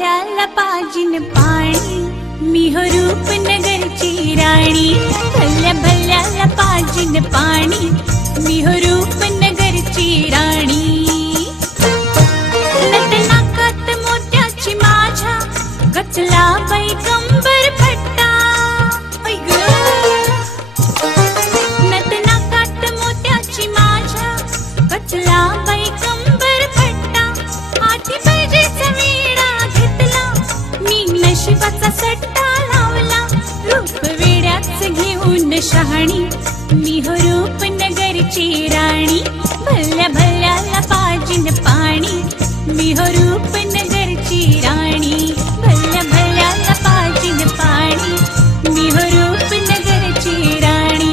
भल्याला पाजिन पाणी, मी हो रूपनगरची राणी। भल्या भल्याला पाजिन पाणी, मी हो रूपनगरची राणी। नतनाकात मोत्याची माझ्या, गचला बाई कंबर फट्टा। नतनाकात मोत्याची माझ्या, गचला बाई कंबर फट्टा। हाती पैजेचा विडा घेतला, मी नशिबाचा सट्टा लावला। रूप वेड्याच घेऊन शहाणी, मी हो रूपनगरची राणी। भल्या भल्याला पाजिन पाणी, मी हो रूपनगरची राणी। भल्या भल्याला पाजिन पाणी, मी हो रूपनगरची राणी।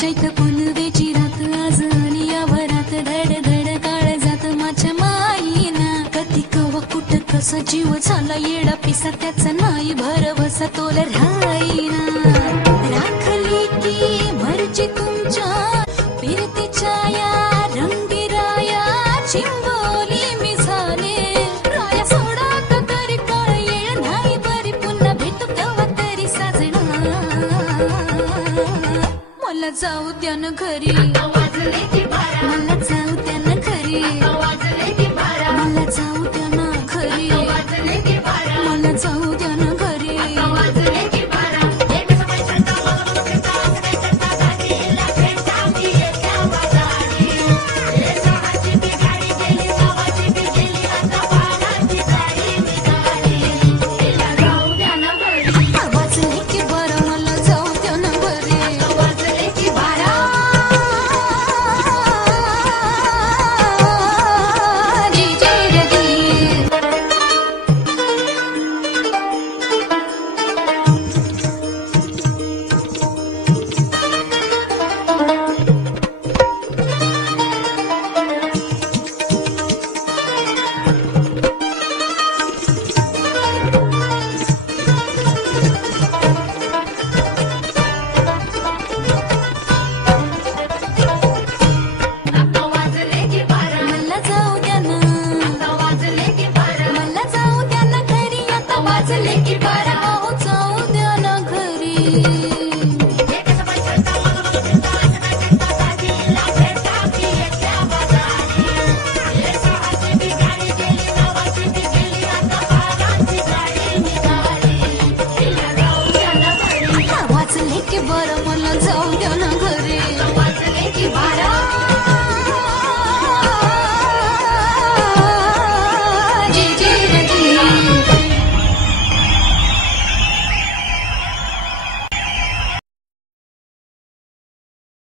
चैत पुनवेची रात आज आणि यावरात धड धड काळ जात माझ्या माईना। कधी कवा कुठ कसा जीव झाला येडा पिसा, त्याचा नाही भरवसा तोल राहीना। राखली की मर्जी तुमच्या फिरतीच्या या रंगीराया, चिंबोली मी झाले राया। सोडा आता तरी काळ येळ नाही बरी, पुन्हा भेटू केव्हा तरी साजना। मला जाऊ द्या ना घरी, मला जाऊ द्या ना घरी, मला जाऊ द्या ना घरी, मला जाऊ द्या ना घरी। वाजले की बरं, मला जाऊ द्या ना घरी। मला जाऊ द्या ना, मला जाऊ द्या ना घरी, आता वाजले की बारा, हो जाऊ द्या ना घरी। वाजले की बरं, मला जाऊ द्या ना